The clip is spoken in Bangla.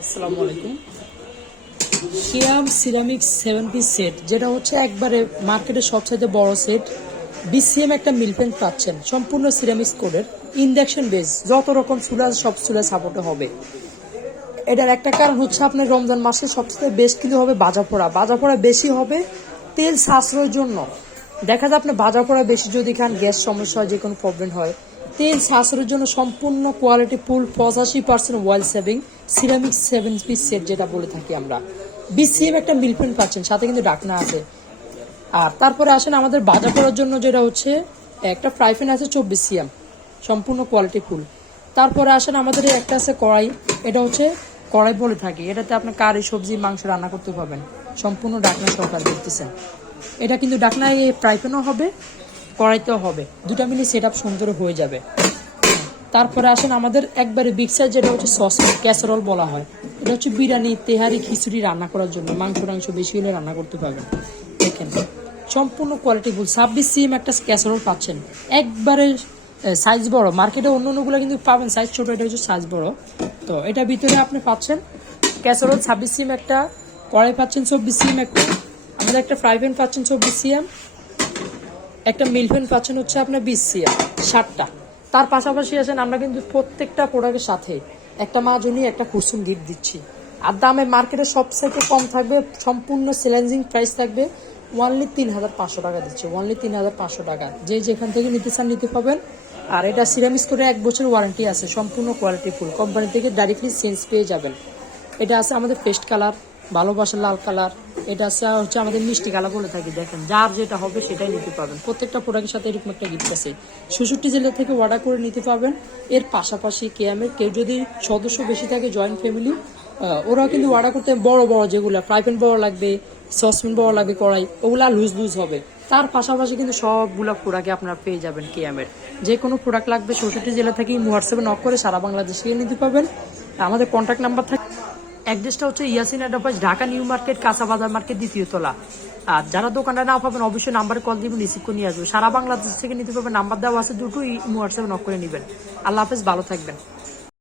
আসসালামু আলাইকুম। কিয়াম সিরামিক 7 পিস সেট, যেটা হচ্ছে একবারে মার্কেটের সবচাইতে বড় সেট। বিসিএম একটা মিল্পেন পাচ্ছেন, সম্পূর্ণ সিরামিক্স কোডের, ইন্ডাকশন বেস, যত রকম চুলা সব চুলা সাপোর্টে হবে। এটার একটা কারণ হচ্ছে আপনার রমজান মাসে সবচেয়ে বেশ কিন্তু হবে ভাজা পোড়া বেশি হবে তেল সাশ্রয়ের জন্য। দেখা যায় আপনি ভাজা পোড়া বেশি যদি খান, গ্যাস সমস্যা হয়, যে কোনো প্রবলেম হয়। তেল সাশ্রয়ের জন্য সম্পূর্ণ quality full 85% oil saving ceramic 7 piece set, যেটা বলে থাকি আমরা। বিসিএম একটা মিল্পেন পাচ্ছেন, সাথে কিন্তু ডাকনা আছে। আর তারপরে আসেন আমাদের ভাজা পোড়ার জন্য, যেটা হচ্ছে একটা ফ্রাই প্যান আছে 24 সিএম, সম্পূর্ণ কোয়ালিটি ফুল। তারপরে আসেন আমাদের একটা আছে কড়াই, এটা হচ্ছে কড়াই বলে থাকি, এটাতে আপনি কারি, সবজি, মাংস রান্না করতে পারবেন, সম্পূর্ণ ডাকনা সহকারে দেখতেছেন। এটা কিন্তু ডাকনায় ফ্রাই প্যানও হবে, কড়াইতেও হবে, দুটা মিলে সেট আপ সুন্দর হয়ে যাবে। তারপরে আসেন আমাদের একবারে বিগ সাইজ, যেটা হচ্ছে সস ক্যাসারোল বলা হয়। এটা হচ্ছে বিরিয়ানি, তেহারি, খিচুড়ি রান্না করার জন্য, মাংস বেশি হলে রান্না করতে পারবেন। দেখেন সম্পূর্ণ কোয়ালিটি ফুল 26 সিএম একটা ক্যাসারোল পাচ্ছেন, একবারে সাইজ বড়। মার্কেটে অন্যগুলো কিন্তু পাবেন সাইজ ছোট, এটা হচ্ছে সাইজ বড়। তো এটা ভিতরে আপনি পাচ্ছেন ক্যাসারোল 26 সিএম একটা, কড়াই পাচ্ছেন 24 সিএম একটা, আমাদের একটা ফ্রাই প্যান পাচ্ছেন 24 সিএম, একটা মিল প্যান পাচ্ছেন হচ্ছে আপনার 20 সিএম, 60টা। তার পাশাপাশি আছেন আমরা কিন্তু প্রত্যেকটা প্রোডাক্টের সাথে একটা মাজনি, একটা কুসুম গিফট দিচ্ছি। আর দামে মার্কেটে সবথেকে কম থাকবে, সম্পূর্ণ চ্যালেঞ্জিং প্রাইস থাকবে, ওনলি 3500 টাকা দিচ্ছে, ওনলি 3500 টাকা। যে যেখান থেকে নিতে চান নিতে পাবেন। আর এটা সিরামিক্স করে 1 বছর ওয়ারেন্টি আছে, সম্পূর্ণ কোয়ালিটি ফুল, কোম্পানি থেকে ডাইরেক্টলি চেঞ্জ পেয়ে যাবেন। এটা আছে আমাদের পেস্ট কালার, ভালোবাসার লাল কালার, এটা আছে হচ্ছে আমাদের মিষ্টি কালার বলে থাকি। দেখেন যার যেটা হবে সেটাই নিতে পারবেন, প্রত্যেকটা প্রোডাক্টের সাথে এরকম একটা গিফট আছে। 66 জেলা থেকে অর্ডার করে নিতে পারবেন। এর পাশাপাশি কেএমের কেউ যদি সদস্য বেশি থাকে, জয়েন্ট ফ্যামিলি, ওরাও কিন্তু অর্ডার করতে বড় যেগুলো ফ্রাই প্যান বড় লাগবে, সসপ্যান বড় লাগবে, কড়াই ওগুলা লুজ হবে। তার পাশাপাশি কিন্তু সবগুলো প্রোডাক্টে আপনারা পেয়ে যাবেন কেএমের। যে কোনো প্রোডাক্ট লাগবে 66 জেলা থেকে হোয়াটসঅ্যাপে নক করে সারা বাংলাদেশে নিতে পারবেন। আমাদের কন্ট্যাক্ট নাম্বার থাকে, অ্যাড্রেসটা হচ্ছে Yasin enterprise, Dhaka new market, কাঁচাবাজার মার্কেট, 2য় তলা। আর যারা দোকানটা না পাবেন অবশ্যই নাম্বারে কল দিবেন, রিসিভ করে নিয়ে আসবেন। সারা বাংলাদেশ থেকে নিতে পারবেন, নাম্বার দেওয়া আছে দুটো, হোয়াটসঅ্যাপে নক করে নেবেন। আল্লাহ হাফেজ, ভালো থাকবেন।